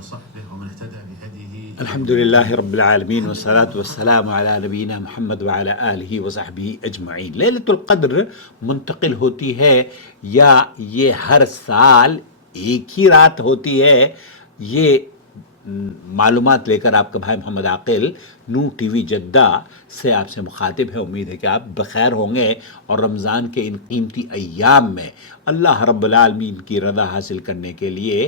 وصحبه ومن اهتدى بهديه. الحمد لله رب العالمین والصلاة والسلام علی نبینا محمد وعلی آلہ وصحبہ اجمعین۔ لیلۃ القدر منتقل ہوتی ہے یا یہ ہر سال ایک ہی رات ہوتی ہے؟ یہ معلومات لے کر آپ کا بھائی محمد عاقل نور ٹی وی جدہ سے آپ سے مخاطب ہے۔ امید ہے کہ آپ بخیر ہوں گے اور رمضان کے ان قیمتی ایام میں اللہ رب العالمین کی رضا حاصل کرنے کے لیے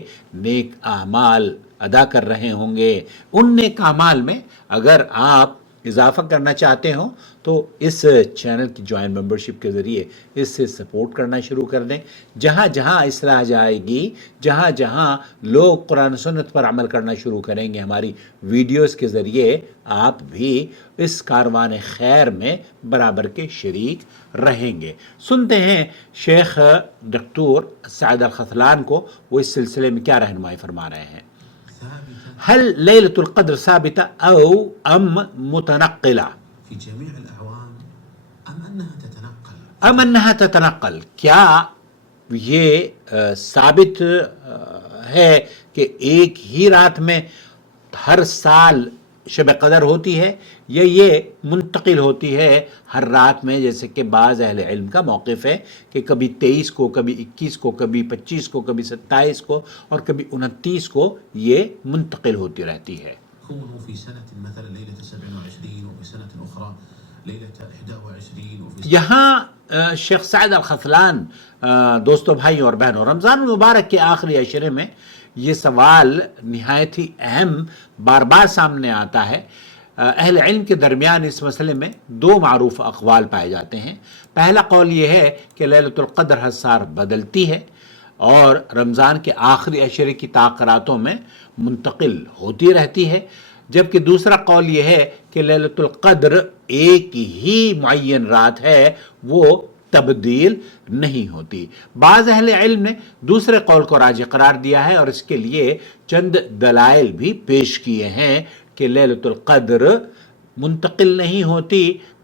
نیک اعمال ادا کر رہے ہوں گے۔ ان نیک اعمال میں اگر آپ اضافہ کرنا چاہتے ہوں تو اس چینل کی جوائن ممبرشپ کے ذریعے اس سے سپورٹ کرنا شروع کر دیں۔ جہاں جہاں اصلاح جائے گی، جہاں جہاں لوگ قرآن و سنت پر عمل کرنا شروع کریں گے، ہماری ویڈیوز کے ذریعے آپ بھی اس کاروان خیر میں برابر کے شریک رہیں گے۔ سنتے ہیں شیخ ڈاکٹر سعد الخذلان کو، وہ اس سلسلے میں کیا رہنمائی فرما رہے ہیں۔ هل ليلة القدر ثابتة أو متنقلة؟ في جميع الأعوام أم أنها تتنقل؟ کیا یہ ثابت ہے کہ ایک ہی رات میں ہر سال شب قدر ہوتی ہے یا یہ منتقل ہوتی ہے ہر رات میں، جیسے کہ بعض اہل علم کا موقف ہے کہ کبھی 23 کو، کبھی 21 کو، کبھی 25 کو، کبھی 27 کو اور کبھی 29 کو یہ منتقل ہوتی رہتی ہے۔ يكون في سنة مثلا ليلة 27 وفي سنة أخرى ليلة 21 وفي یہاں شیخ سعد الخذلان دوستوں بھائیوں اور بہنوں، رمضان المبارک کے آخری عشرے میں یہ سوال نہایت ہی اہم بار بار سامنے آتا ہے۔ اہل علم کے درمیان اس مسئلے میں دو معروف اقوال پائے جاتے ہیں۔ پہلا قول یہ ہے کہ لیلۃ القدر ہر سال بدلتی ہے اور رمضان کے آخری عشرے کی تاخیراتوں میں منتقل ہوتی رہتی ہے، جبکہ دوسرا قول یہ ہے کہ لیلۃ القدر ایک ہی معین رات ہے، وہ تبدیل نہیں ہوتی۔ بعض اہل علم نے دوسرے قول کو راجح قرار دیا ہے اور اس کے لیے چند دلائل بھی پیش کیے ہیں کہ لیلۃ القدر منتقل نہیں ہوتی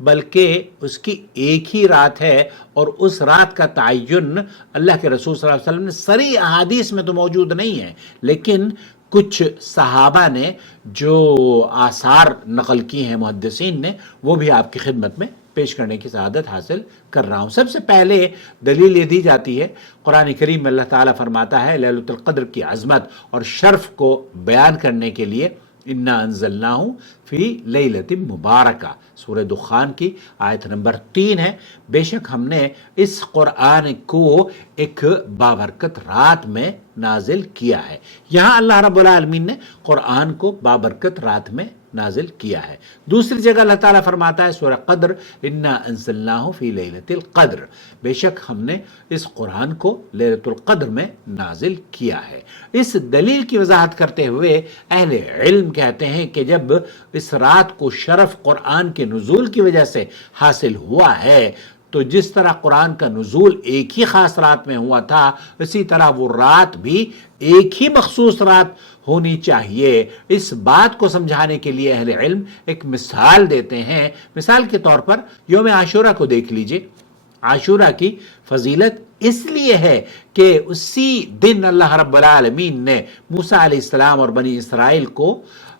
بلکہ اس کی ایک ہی رات ہے، اور اس رات کا تعین اللہ کے رسول صلی اللہ علیہ وسلم نے صریح احادیث میں تو موجود نہیں ہے، لیکن کچھ صحابہ نے جو آثار نقل کی ہیں محدثین نے، وہ بھی آپ کی خدمت میں پیش کرنے کی سعادت حاصل کر رہا ہوں۔ سب سے پہلے دلیل یہ دی جاتی ہے، قرآن کریم میں اللہ تعالیٰ فرماتا ہے لیلۃ القدر کی عظمت اور شرف کو بیان کرنے کے لیے انا انزلناہ فی لیلۃ مبارکہ، سورہ دخان کی آیت نمبر 3 ہے۔ بے شک ہم نے اس قرآن کو ایک بابرکت رات میں نازل کیا ہے۔ یہاں اللہ رب العالمین نے قرآن کو بابرکت رات میں نازل کیا ہے۔ دوسری جگہ اللہ تعالیٰ فرماتا ہے سورہ قدر انا انزلناہ فی لیلۃ القدر، بے شک ہم نے اس قرآن کو لیلۃ القدر میں نازل کیا ہے۔ اس دلیل کی وضاحت کرتے ہوئے اہل علم کہتے ہیں کہ جب اس رات کو شرف قرآن کے نزول کی وجہ سے حاصل ہوا ہے تو جس طرح قرآن کا نزول ایک ہی خاص رات میں ہوا تھا، اسی طرح وہ رات بھی ایک ہی مخصوص رات ہونی چاہیے۔ اس بات کو سمجھانے کے لیے اہل علم ایک مثال دیتے ہیں۔ مثال کے طور پر یوم عاشورہ کو دیکھ لیجئے۔ عاشورہ کی فضیلت اس لیے ہے کہ اسی دن اللہ رب العالمین نے موسیٰ علیہ السلام اور بنی اسرائیل کو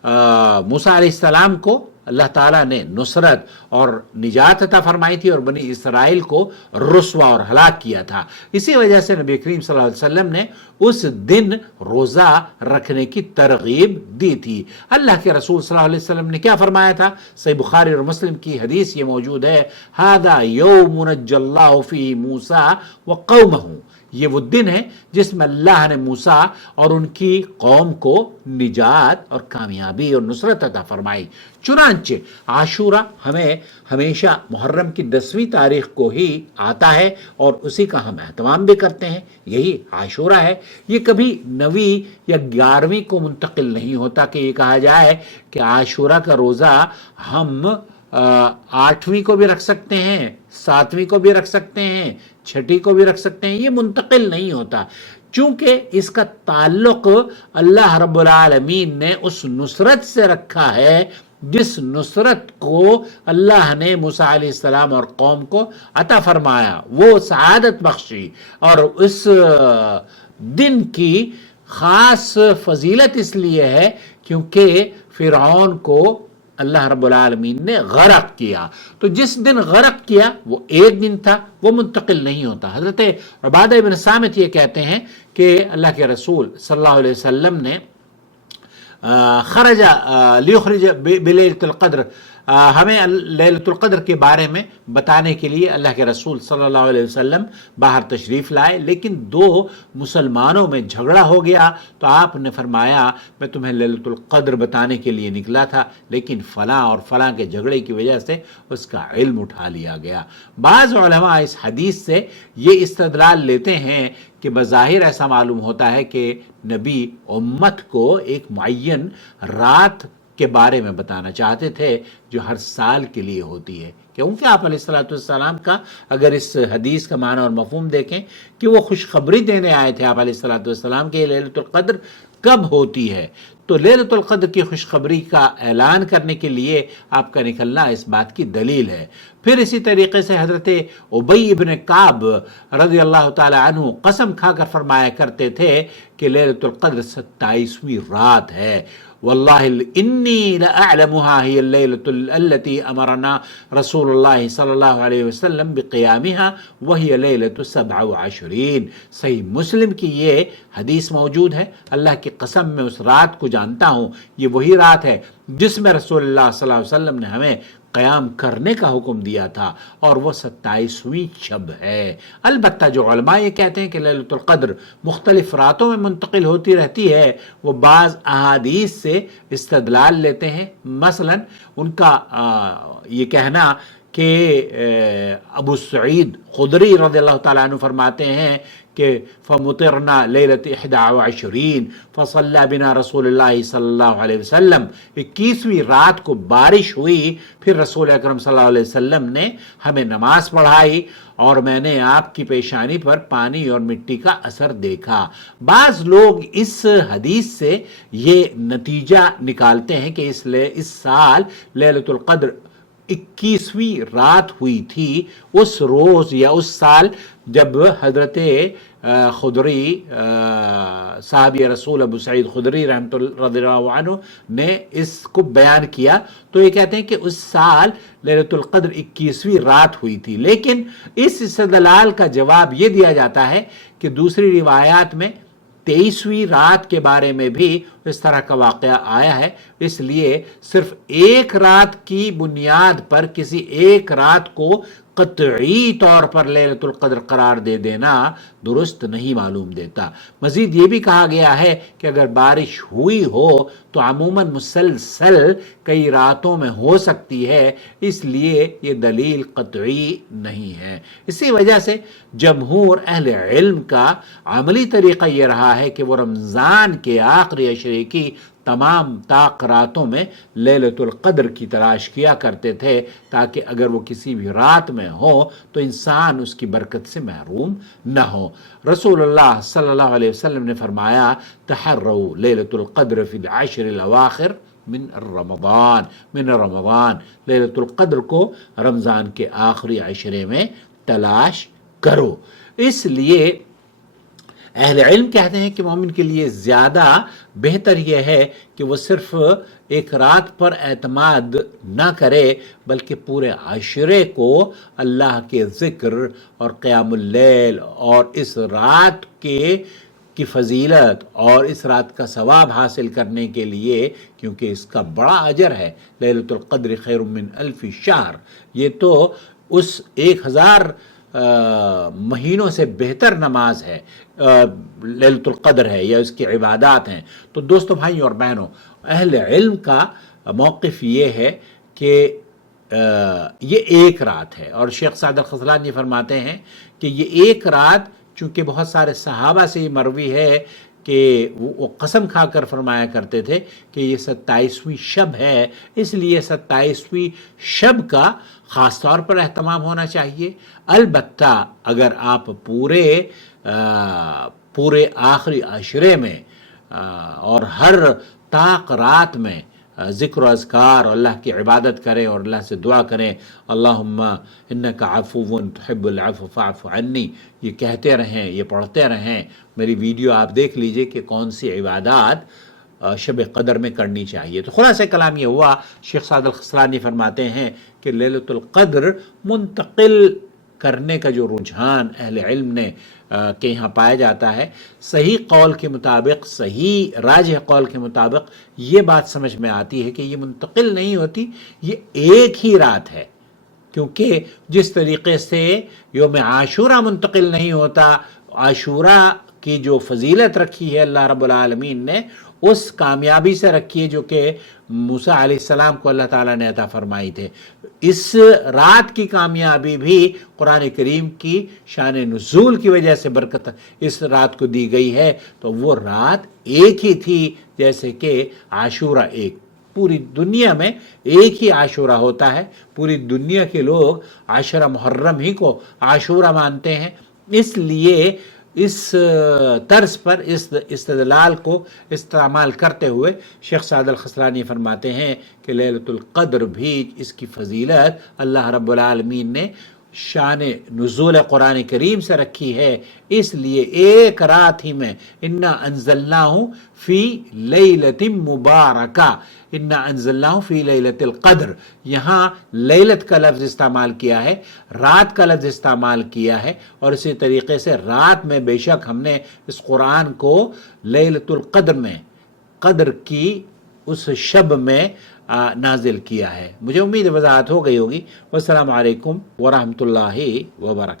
موسیٰ علیہ السلام کو اللہ تعالیٰ نے نصرت اور نجات عطا فرمائی تھی اور بنی اسرائیل کو رسوا اور ہلاک کیا تھا۔ اسی وجہ سے نبی کریم صلی اللہ علیہ وسلم نے اس دن روزہ رکھنے کی ترغیب دی تھی۔ اللہ کے رسول صلی اللہ علیہ وسلم نے کیا فرمایا تھا؟ صحیح بخاری اور مسلم کی حدیث یہ موجود ہے، ھذا یوم نجی اللہ فیہ موسیٰ وقومہ، یہ وہ دن ہے جس میں اللہ نے موسیٰ اور ان کی قوم کو نجات اور کامیابی اور نصرت عطا فرمائی۔ چنانچہ عاشورہ ہمیں ہمیشہ محرم کی 10ویں تاریخ کو ہی آتا ہے اور اسی کا ہم اہتمام بھی کرتے ہیں، یہی عاشورہ ہے۔ یہ کبھی 9ویں یا 11ویں کو منتقل نہیں ہوتا کہ یہ کہا جائے کہ عاشورہ کا روزہ ہم 8ویں کو بھی رکھ سکتے ہیں، 7ویں کو بھی رکھ سکتے ہیں، 6ٹھی کو بھی رکھ سکتے ہیں، یہ منتقل نہیں ہوتا، چونکہ اس کا تعلق اللہ رب العالمین نے اس نصرت سے رکھا ہے جس نصرت کو اللہ نے موسیٰ علیہ السلام اور قوم کو عطا فرمایا، وہ سعادت بخشی، اور اس دن کی خاص فضیلت اس لیے ہے کیونکہ فرعون کو اللہ رب العالمین نے غرق کیا. تو جس دن غرق کیا وہ ایک دن تھا، وہ منتقل نہیں ہوتا. حضرت عبادہ بن صامت یہ کہتے ہیں کہ اللہ کے رسول صلی اللہ علیہ وسلم نے خرج لیخرج بلیلۃ القدر، ہمیں لیلۃ القدر کے بارے میں بتانے کے لیے اللہ کے رسول صلی اللہ علیہ وسلم باہر تشریف لائے، لیکن دو مسلمانوں میں جھگڑا ہو گیا تو آپ نے فرمایا میں تمہیں لیلۃ القدر بتانے کے لیے نکلا تھا، لیکن فلاں اور فلاں کے جھگڑے کی وجہ سے اس کا علم اٹھا لیا گیا. بعض علماء اس حدیث سے یہ استدلال لیتے ہیں کہ بظاہر ایسا معلوم ہوتا ہے کہ نبی امت کو ایک معین رات کے بارے میں بتانا چاہتے تھے جو ہر سال کے لیے ہوتی ہے، کیونکہ آپ علیہ الصلوۃ والسلام کا اگر اس حدیث کا معنی اور مفہوم دیکھیں کہ وہ خوشخبری دینے آئے تھے آپ علیہ الصلوۃ والسلام کہ لیلۃ القدر کب ہوتی ہے، تو لیلۃ القدر کی خوشخبری کا اعلان کرنے کے لیے آپ کا نکلنا اس بات کی دلیل ہے. پھر اسی طریقے سے حضرت ابی ابن کعب رضی اللہ تعالی عنہ قسم کھا کر فرمایا کرتے تھے کہ لیلۃ القدر 27ویں رات ہے. واللہ انی لأعلمها هي الليلة التي امرنا رسول اللہ صلی اللہ علیہ وسلم بقیامها وهي لیلۃ 27. صحیح مسلم کی یہ حدیث موجود ہے. اللہ کی قسم میں اس رات کو جانتا ہوں، یہ وہی رات ہے جس میں رسول اللہ صلی اللہ علیہ وسلم نے ہمیں قیام کرنے کا حکم دیا تھا، اور وہ 27ویں شب ہے. البتہ جو علماء یہ کہتے ہیں کہ لیلۃ القدر مختلف راتوں میں منتقل ہوتی رہتی ہے، وہ بعض احادیث سے استدلال لیتے ہیں. مثلا ان کا یہ کہنا کہ ابو سعید خدری رضی اللہ تعالیٰ عنہ فرماتے ہیں کہ فمطرنا لیلۃ 21 فصلی بنا رسول اللہ صلی اللہ علیہ وسلم، 21ویں رات کو بارش ہوئی، پھر رسول اکرم صلی اللہ علیہ وسلم نے ہمیں نماز پڑھائی اور میں نے آپ کی پیشانی پر پانی اور مٹی کا اثر دیکھا. بعض لوگ اس حدیث سے یہ نتیجہ نکالتے ہیں کہ اس سال لیلۃ القدر 21ویں رات ہوئی تھی، اس روز یا اس سال جب حضرت خدری صحابی رسول ابو سعید خدری رحمۃ اللہ رضی اللہ عنہ نے اس کو بیان کیا. تو یہ کہتے ہیں کہ اس سال لیلۃ القدر 21ویں رات ہوئی تھی. لیکن اس استدلال کا جواب یہ دیا جاتا ہے کہ دوسری روایات میں 23ویں رات کے بارے میں بھی اس طرح کا واقعہ آیا ہے، اس لیے صرف ایک رات کی بنیاد پر کسی ایک رات کو قطعی طور پر لیلۃ القدر قرار دے دینا درست نہیں معلوم دیتا. مزید یہ بھی کہا گیا ہے کہ اگر بارش ہوئی ہو تو عموماً مسلسل کئی راتوں میں ہو سکتی ہے، اس لیے یہ دلیل قطعی نہیں ہے. اسی وجہ سے جمہور اہل علم کا عملی طریقہ یہ رہا ہے کہ وہ رمضان کے آخری عشرے کی تمام طاق راتوں میں لیلۃ القدر کی تلاش کیا کرتے تھے، تاکہ اگر وہ کسی بھی رات میں ہو تو انسان اس کی برکت سے محروم نہ ہو. رسول اللہ صلی اللہ علیہ وسلم نے فرمایا تحروا لیلۃ القدر فی العشر الاواخر من رمضان، لیلۃ القدر کو رمضان کے آخری عشرے میں تلاش کرو. اس لیے اہل علم کہتے ہیں کہ مومن کے لیے زیادہ بہتر یہ ہے کہ وہ صرف ایک رات پر اعتماد نہ کرے، بلکہ پورے عشرے کو اللہ کے ذکر اور قیام اللیل اور اس رات کی فضیلت اور اس رات کا ثواب حاصل کرنے کے لیے، کیونکہ اس کا بڑا اجر ہے. لیلۃ القدر خیر من الف شہر، یہ تو اس 1000 مہینوں سے بہتر نماز ہے، لیلۃ القدر ہے یا اس کی عبادات ہیں. تو دوستو، بھائیوں اور بہنوں، اہل علم کا موقف یہ ہے کہ یہ ایک رات ہے، اور شیخ سعد الخذلان یہ فرماتے ہیں کہ یہ ایک رات، چونکہ بہت سارے صحابہ سے یہ مروی ہے کہ وہ قسم کھا کر فرمایا کرتے تھے کہ یہ 27ویں شب ہے، اس لیے 27ویں شب کا خاص طور پر اہتمام ہونا چاہیے. البتہ اگر آپ پورے آخری عشرے میں اور ہر طاق رات میں ذکر و اذکار اور اللہ کی عبادت کریں اور اللہ سے دعا کریں اللہم انک عفو تحب العفو فاعف عنی، یہ کہتے رہیں، یہ پڑھتے رہیں۔ میری ویڈیو آپ دیکھ لیجئے کہ کون سی عبادات شب قدر میں کرنی چاہیے۔ تو خلاصہ کلام یہ ہوا، شیخ سعد الخذلانی فرماتے ہیں کہ لیلۃ القدر منتقل کرنے کا جو رجحان اہل علم نے کے یہاں پایا جاتا ہے، صحیح قول کے مطابق، صحیح راجح قول کے مطابق یہ بات سمجھ میں آتی ہے کہ یہ منتقل نہیں ہوتی، یہ ایک ہی رات ہے، کیونکہ جس طریقے سے یوم عاشورہ منتقل نہیں ہوتا، عاشورہ کی جو فضیلت رکھی ہے اللہ رب العالمین نے اس کامیابی سے رکھی ہے جو کہ موسیٰ علیہ السلام کو اللہ تعالیٰ نے عطا فرمائی تھے، اس رات کی کامیابی بھی قرآن کریم کی شان نزول کی وجہ سے برکت اس رات کو دی گئی ہے، تو وہ رات ایک ہی تھی جیسے کہ عاشورہ ایک۔ پوری دنیا میں ایک ہی عاشورہ ہوتا ہے، پوری دنیا کے لوگ عاشورہ محرم ہی کو عاشورہ مانتے ہیں، اس لیے اس طرز پر اس استدلال کو استعمال کرتے ہوئے شیخ سعد الخذلانی فرماتے ہیں کہ لیلۃ القدر بھی اس کی فضیلت اللہ رب العالمین نے شان نزول قرآن کریم سے رکھی ہے، اس لیے ایک رات ہی میں انا انزلناہ فی لیلۃ مبارکہ، انا انزلناہ فی لیلۃ القدر، یہاں لیلت کا لفظ استعمال کیا ہے، رات کا لفظ استعمال کیا ہے، اور اسی طریقے سے رات میں بے شک ہم نے اس قرآن کو لیلۃ القدر میں، قدر کی اس شب میں نازل کیا ہے۔ مجھے امید وضاحت ہو گئی ہوگی۔ والسلام علیکم ورحمۃ اللہ وبرکاتہ۔